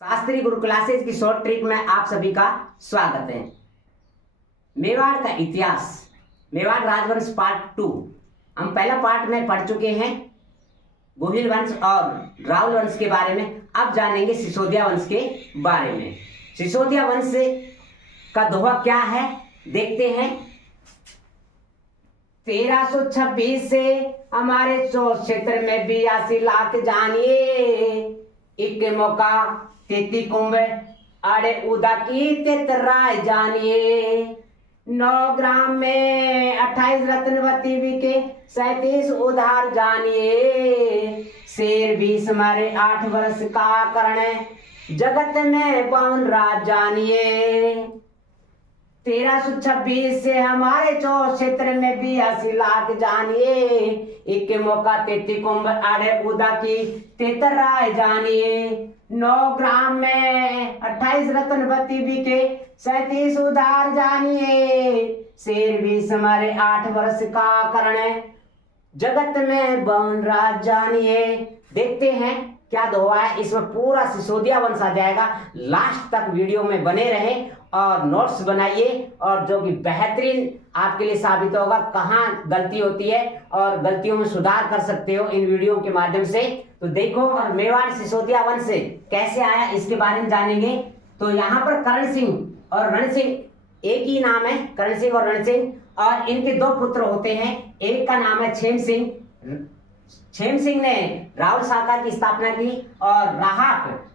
शास्त्री गुरु classes की short trick में आप सभी का स्वागत है। मेवाड़ का इतिहास, मेवाड़ राजवंश पार्ट 2 हम पहला पार्ट में पढ़ चुके हैं। गोहिल वंश और राहुल वंश के बारे में अब जानेंगे सिसोदिया वंश के बारे में। सिसोदिया वंश का दोहा क्या है देखते हैं। 1326 से हमारे क्षेत्र में 82 लाख जानिए, एक मौका तेती कुंभ अड़े उदा की तेतराय जानिए। 9 ग्राम में 28 रत्नवती बिके, 37 उधार जानिए। शेर 20 मारे 8 वर्ष का करण, जगत में 52 राज जानिए। 1326 से हमारे क्षेत्र में 82 लाख जानिए, एक मौका तेती कुंभ अड़े उदा की तेतराय जानिए। 9 ग्राम में 28 रत्नवती बिके, 37 उधार जानिए। शेर 20 मारे 8 वर्ष का करण, जगत में 52 राज जानिए। देखते हैं क्या दोहा है, इसमें पूरा सिसोदिया वंश आ जाएगा। लास्ट तक वीडियो में बने रहे और नोट्स बनाइए, और जो कि बेहतरीन आपके लिए साबित होगा कहाँ गलती होती है और गलतियों में सुधार कर सकते हो इन वीडियो के माध्यम से। तो देखो, और मेवाड़ सिसोदिया वंश कैसे आया इसके बारे में जानेंगे। तो यहाँ पर करण सिंह और रण सिंह एक ही नाम है, करण सिंह और रण सिंह, और इनके 2 पुत्र होते हैं। एक का नाम है छेम सिंह। छेम सिंह ने राहुल शाखा की स्थापना की, और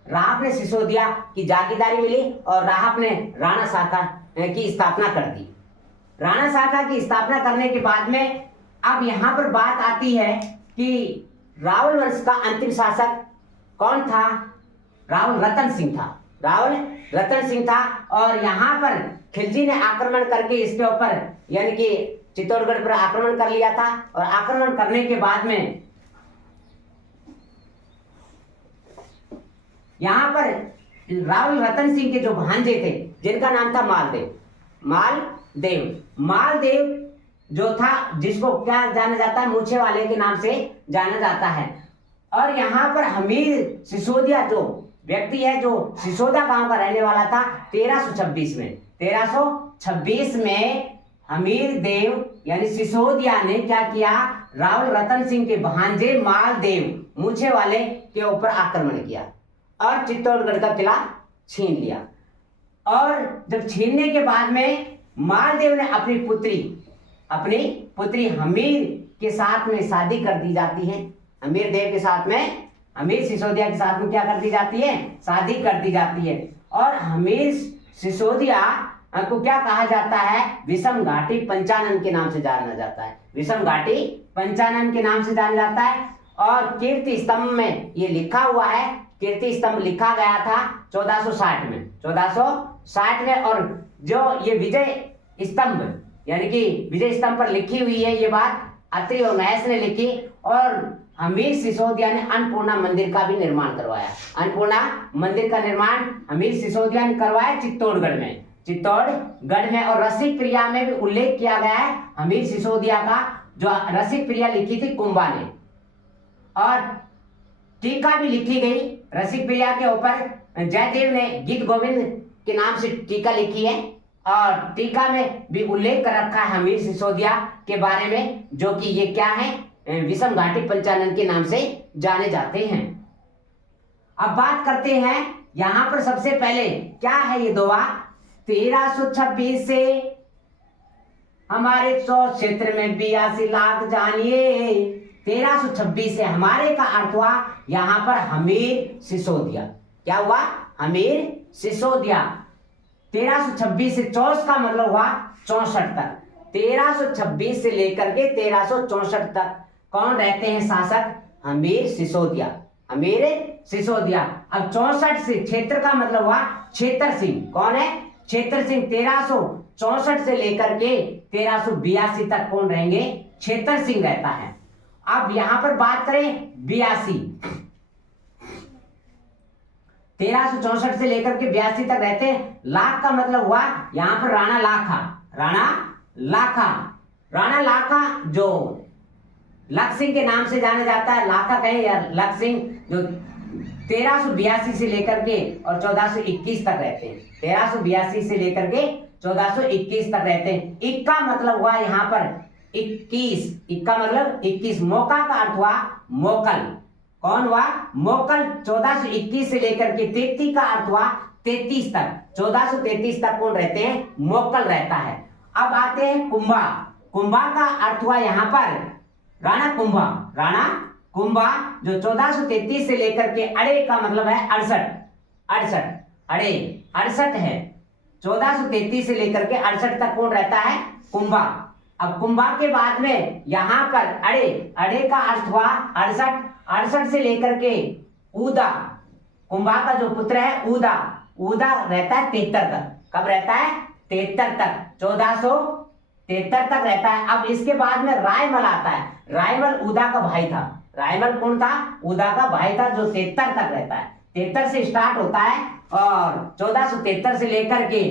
राहप ने सिसोदिया की जागीरदारी मिली, और राहप ने राणा शाखा की स्थापना कर दी। राणा शाखा की स्थापना करने के बाद में अब यहाँ पर बात आती है कि राहुल वंश का अंतिम शासक कौन था। राहुल रतन सिंह था, और यहाँ पर खिलजी ने आक्रमण करके इसके ऊपर यानी कि चित्तौड़गढ़ पर आक्रमण कर लिया था। और आक्रमण करने के बाद में यहाँ पर राहुल रतन सिंह के जो भांजे थे जिनका नाम था मालदेव जो था, जिसको क्या जाना जाता है, मूछे वाले के नाम से जाना जाता है। और यहाँ पर हमीर सिसोदिया जो व्यक्ति है, जो सिसोदा गांव का रहने वाला था, 1326 में हमीर देव यानी सिसोदिया ने क्या किया, राहुल रतन सिंह के भांजे मालदेव मूछे वाले के ऊपर आक्रमण किया और चित्तौड़गढ़ का किला छीन लिया। और जब छीनने के बाद में मालदेव ने अपनी पुत्री हमीर के साथ में शादी कर दी जाती है। हमीर देव के साथ में, हमीर सिसोदिया के साथ में क्या कर दी जाती है, शादी कर दी जाती है। और हमीर सिसोदिया को क्या कहा जाता है, विषम घाटी पंचानन के नाम से जाना जाता है। विषम घाटी पंचानन के नाम से जाना जाता है। और कीर्ति स्तंभ में ये लिखा हुआ है, कीर्ति स्तंभ लिखा गया था 1460 में। और जो ये विजय स्तंभ यानी कि विजय स्तंभ पर लिखी हुई है ये बात अत्रि और महेश ने लिखी। और हमीर सिसोदिया ने अन्नपूर्णा मंदिर का भी निर्माण करवाया। अन्नपूर्णा मंदिर का निर्माण हमीर सिसोदिया ने करवाया चित्तौड़गढ़ में। और रसिक प्रिया में भी उल्लेख किया गया है हमीर सिसोदिया का, जो रसिक प्रिया लिखी थी कुंभा ने। और टीका भी लिखी गई रसिक प्रिया के ऊपर, जयदेव ने गीत गोविंद के नाम से टीका लिखी है। और टीका में भी उल्लेख कर रखा है हमीर सिसोदिया के बारे में, जो कि ये क्या है, विषम घाटी पंचानन के नाम से जाने जाते हैं। अब बात करते हैं यहाँ पर सबसे पहले क्या है ये दोहा। 1326 से हमारे क्षेत्र में 82 लाख जानिए। 1326 से हमारे का अर्थ हुआ यहाँ पर हमीर सिसोदिया। क्या हुआ, हमीर सिसोदिया। 1326 से 24 का मतलब हुआ 64 तक। 1326 से लेकर के 1364 तक कौन रहते हैं शासक, हमीर सिसोदिया। अब 64 से क्षेत्र का मतलब हुआ क्षेत्र सिंह। कौन है, क्षेत्र सिंह। 1364 से लेकर के 1382 तक कौन रहेंगे, क्षेत्र सिंह रहता है। अब यहां पर बात करें 82, 1364 से लेकर के 82 तक रहते हैं। लाख का मतलब हुआ यहां पर राणा लाखा जो लख सिंह के नाम से जाना जाता है। लाखा कहें या लख सिंह, जो 1382 से लेकर के और 1421 तक रहते हैं। 1382 से लेकर के 1421 तक रहते हैं। इक्का मतलब हुआ यहाँ पर 21, इक्का मतलब 21। मौका का अर्थ हुआ मोकल। कौन हुआ? मोकल। 1421 से लेकर के 33 का अर्थ हुआ 33 तक। 1433 तक कौन रहते हैं? मोकल रहता है। अब आते हैं कुंभा। कुंभा का अर्थ हुआ यहाँ पर राणा कुंभा। राणा कुंभा जो 1433 से लेकर के अड़े का मतलब है 68, 68 अड़े 68 है। 1433 से लेकर के 68 तक कौन रहता है? कुंभा। अब कुंभा के बाद में यहाँ पर अड़े, अड़े का अर्थ हुआ 68, 68 से लेकर के ऊदा। कुंभा का जो पुत्र है ऊदा, ऊदा रहता है 73 तक। कब रहता है? 73 तक। 1473 तक रहता है। अब इसके बाद में रायमल आता है। रायमल ऊदा का भाई था। रायमल कौन था? ऊदा का भाई था, जो 73 तक रहता है। 73 से स्टार्ट होता है और 1473 से लेकर के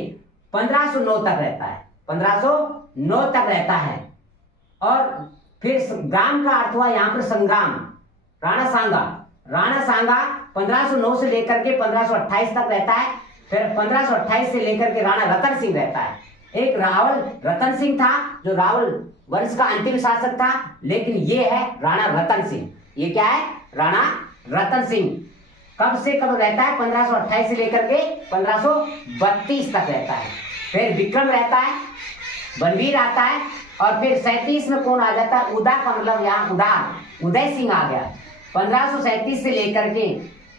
1509 तक रहता है। 1509 तक रहता है। और फिर ग्राम का अर्थ हुआ यहाँ पर संग्राम। राणा सांगा। राणा सांगा 1509 से लेकर के 1528 तक रहता है। फिर 1528 से लेकर के राणा रतन सिंह रहता है। एक रावल रतन सिंह था जो रावल वंश का अंतिम शासक था, लेकिन ये है राणा रतन सिंह। ये क्या है? राणा रतन सिंह। कब से कब रहता है? 1528 से लेकर के 1532 तक रहता है। फिर विक्रम रहता है, बलवीर आता है, और फिर 37 में कौन आ जाता है? उदा का मतलब यहाँ उदार, उदय सिंह आ गया। 1537 से लेकर के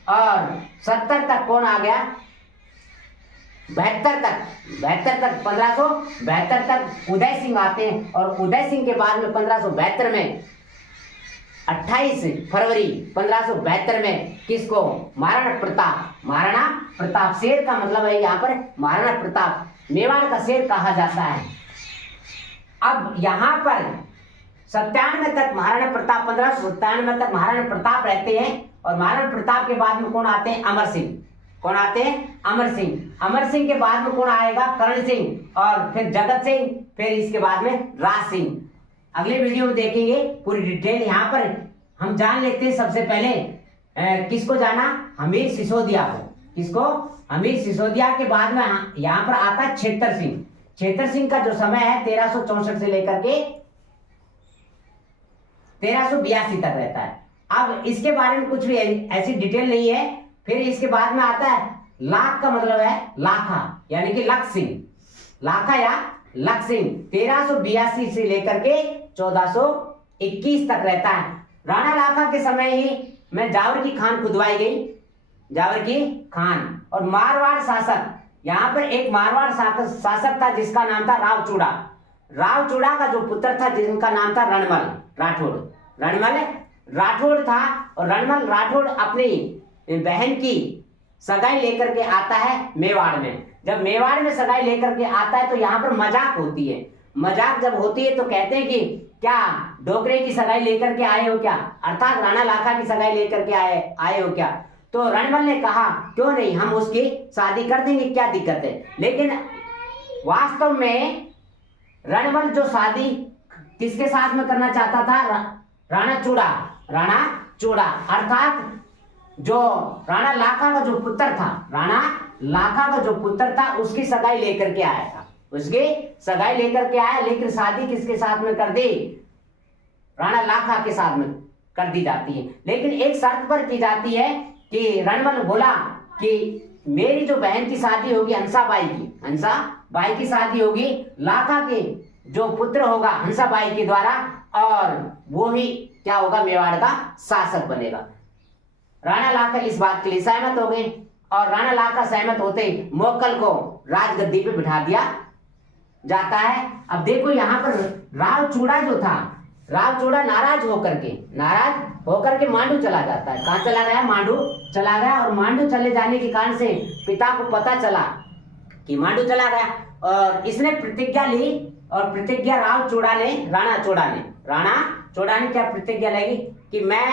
और 70 तक कौन आ गया? 72 तक, 72 तक, 1572 तक उदय सिंह आते हैं। और उदय सिंह के बाद में 1572 में 28 फरवरी 1572 में किसको? महाराणा प्रताप। महाराणा प्रताप, शेर का मतलब है यहाँ पर महाराणा प्रताप, मेवाड़ का शेर कहा जाता है। अब यहाँ पर 97 तक महाराणा प्रताप, 1597 तक महाराणा प्रताप रहते हैं। और महाराणा प्रताप के बाद में कौन आते हैं? अमर सिंह। कौन आते हैं? अमर सिंह। अमर सिंह के बाद में कौन आएगा? करण सिंह, और फिर जगत सिंह, फिर इसके बाद में राज सिंह। अगले वीडियो में देखेंगे पूरी डिटेल। यहाँ पर हम जान लेते हैं सबसे पहले किसको जाना? हमीर सिसोदिया को। किसको? हमीर सिसोदिया के बाद में यहाँ पर आता है छेतर सिंह। छेतर सिंह का जो समय है 1364 से लेकर के 1382 तक रहता है। अब इसके बारे में कुछ भी ऐसी डिटेल नहीं है। फिर इसके बाद में आता है लाख का मतलब है लाखा, यानी कि लख सिंह। लाखा या लख सिंह 1382 से लेकर के 1421 तक रहता है। राणा लाखा के समय ही में जावर की खान खुदवाई गई, जावर की खान। और मारवाड़ शासक, यहाँ पर एक मारवाड़ शासक था जिसका नाम था रावचूड़ा। रावचूड़ा का जो पुत्र था जिनका नाम था रणमल राठौड़। रणमल राठौड़ था। और रणमल राठौड़ अपनी बहन की सगाई लेकर के आता है मेवाड़ में। जब मेवाड़ में सगाई लेकर के आता है तो यहाँ पर मजाक होती है। मजाक जब होती है तो कहते हैं कि क्या डोकरे की सगाई लेकर के आए हो क्या? अर्थात राणा लाखा की सगाई लेकर के आए हो क्या? तो रणमल ने कहा क्यों नहीं, हम उसकी शादी कर देंगे, क्या दिक्कत है। लेकिन वास्तव में रणमल जो शादी किसके साथ में करना चाहता था? राणा चूड़ा। राणा चूड़ा अर्थात जो राणा लाखा का जो पुत्र था, राणा लाखा का जो पुत्र था उसकी सगाई लेकर के आया था। उसकी सगाई लेकर के आया, लेकिन शादी किसके साथ में कर दी? राणा लाखा के साथ में कर दी जाती है। लेकिन एक शर्त पर की जाती है कि रणमल बोला कि मेरी जो बहन की शादी होगी हंसाबाई की, हंसाबाई की शादी होगी लाखा के जो पुत्र होगा हंसाबाई के द्वारा, और वो ही क्या होगा? मेवाड़ का शासक बनेगा। राणा लाखा इस बात के लिए सहमत हो गए। और राणा लाखा सहमत होते ही मोकल को राजगद्दी पे बिठा दिया जाता है। अब देखो यहाँ पर रावचूड़ा जो था, रावचूड़ा नाराज होकर के मांडू चला जाता है। कहाँ चला गया? मांडू चला गया। और मांडू चले जाने के कारण से पिता को पता चला कि मांडू चला गया, और इसने प्रतिज्ञा ली। और प्रतिज्ञा राणा चोड़ा ने क्या प्रतिज्ञा लगी कि मैं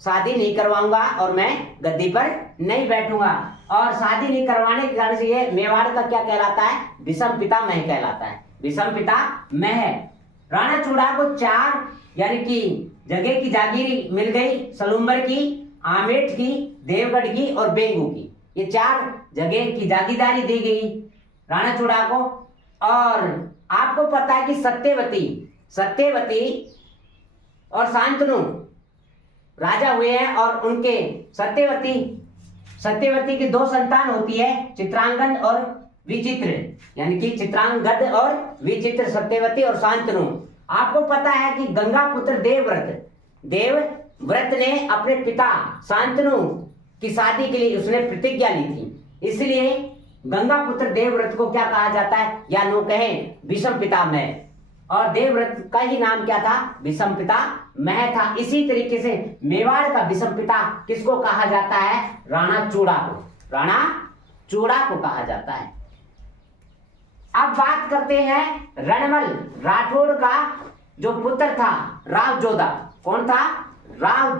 शादी नहीं करवाऊंगा और मैं गद्दी पर नहीं बैठूंगा। और शादी नहीं करवाने के कारण से ये मेवाड़ का क्या कहलाता है? विषम पिता मह कहलाता है। विषम पिता मह। राणा चूड़ा को 4 यानी कि जगह की जागीर मिल गई सलूम्बर की, आमेठ की, देवगढ़ की और बेंगू की, ये 4 जगह की जागीरदारी दी गई राणा चूड़ा को। और आपको पता है कि सत्यवती और शांतनु राजा हुए हैं और उनके सत्यवती की 2 संतान होती है, चित्रांगद और विचित्र, यानी कि चित्रांगद और विचित्र, सत्यवती और शांतनु। आपको पता है कि गंगा पुत्र देवव्रत ने अपने पिता शांतनु की शादी के लिए उसने प्रतिज्ञा ली थी, इसलिए गंगा पुत्र देवव्रत को क्या कहा जाता है, या नो कहें विषम पितामह, और देवव्रत का ही नाम क्या था, विषम पितामह था। इसी तरीके से मेवाड़ का विषम पिता किसको कहा जाता है, राणा चूड़ा को कहा जाता है। अब बात करते हैं रणमल राठौड़ का जो पुत्र था राव जोधा। कौन था, राव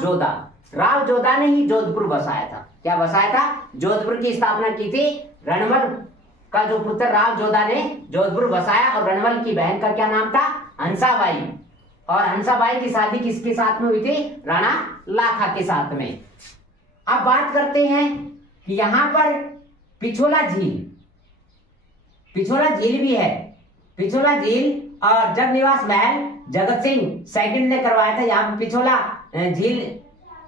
जोधा ने ही जोधपुर बसाया था। क्या बसाया था, जोधपुर की स्थापना की थी। रणमल का जो पुत्र राव जोधा ने जोधपुर बसाया, और रणमल की बहन का क्या नाम था, हंसाबाई, और हंसाबाई की शादी किसके साथ में हुई थी, राणा लाखा के साथ में। अब बात करते हैं कि यहां पर पिछोला झील भी है। पिछोला झील और जगनिवास महल जगत सिंह सेकंड ने करवाया था। यहाँ पे पिछोला झील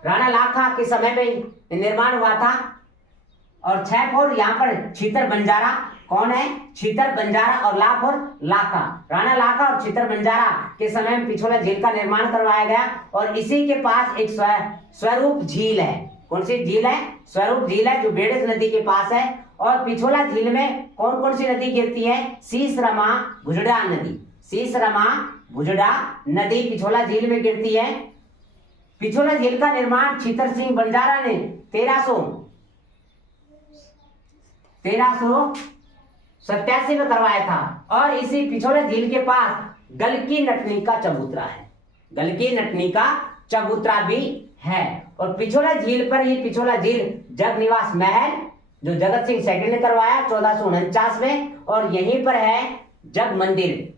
राणा लाखा के समय में निर्माण हुआ था। और 6 और यहाँ पर छीतर बंजारा, कौन है, छीतर बंजारा और लाख और लाखा, राणा लाखा और छीतर बंजारा के समय में पिछोला झील का निर्माण करवाया गया। और इसी के पास एक स्वरूप झील है। कौन सी झील है, स्वरूप झील है, जो बेड़स नदी के पास है। और पिछोला झील में कौन कौन सी नदी गिरती है, शीशरमा भुजड़ा नदी पिछोला झील में गिरती है। पिछोला झील का निर्माण छीतर सिंह बंजारा ने 1387 में करवाया था। और इसी पिछोला झील के पास गलकी नटनी का चबूतरा भी है। और पिछोला झील पर ही पिछोला झील जगनिवास महल जो जगत सिंह सेकंड ने करवाया 1449 में, और यहीं पर है जग मंदिर।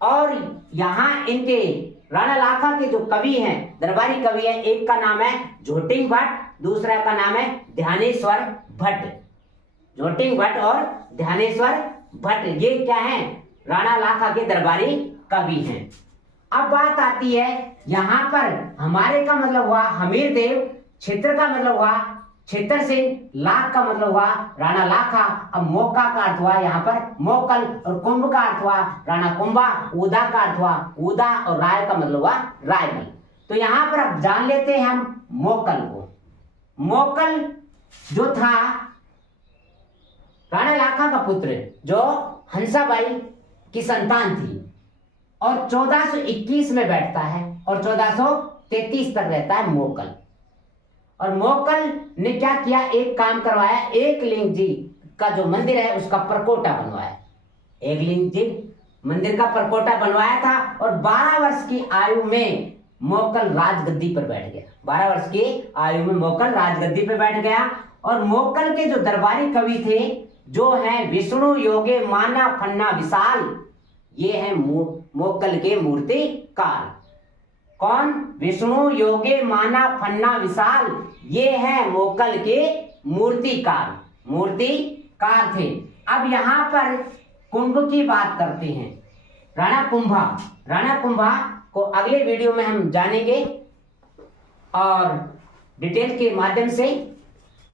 और यहाँ इनके राणा लाखा के जो कवि हैं, दरबारी कवि हैं, एक का नाम है झोटिंग भट्ट, दूसरा का नाम है ध्यानेश्वर भट्ट। झोटिंग भट्ट और ध्यानेश्वर भट्ट, ये क्या है, राणा लाखा के दरबारी कवि हैं। अब बात आती है यहाँ पर हमारे का मतलब हुआ हमीर देव, क्षेत्र का मतलब हुआ क्षेत्र सिंह, लाख का मतलब हुआ राणा लाखा। अब मोका का अर्थ हुआ यहाँ पर मोकल, और कुंभ का अर्थ हुआ राणा कुंभा, उदा का अर्थ हुआ उदा, और राय का मतलब हुआ रायमल। तो यहाँ पर अब जान लेते हैं हम मोकल को। मोकल जो था राणा लाखा का पुत्र, जो हंसाबाई की संतान थी, और 1421 में बैठता है और 1433 तक रहता है मोकल। और मोकल ने क्या किया, एक काम करवाया, एकलिंग जी का जो मंदिर है उसका परकोटा बनवाया। एकलिंग जी मंदिर का परकोटा बनवाया था। और 12 वर्ष की आयु में मोकल राजगद्दी पर बैठ गया। 12 वर्ष की आयु में मोकल राजगद्दी पर बैठ गया। और मोकल के जो दरबारी कवि थे, जो है विष्णु योगे माना फन्ना विशाल, ये है मोकल के मूर्तिकार। कौन, विष्णु योगे माना फन्ना विशाल, ये है मोकल के मूर्तिकार थे। अब यहाँ पर कुंभ की बात करते हैं, राणा कुंभा को अगले वीडियो में हम जानेंगे और डिटेल के माध्यम से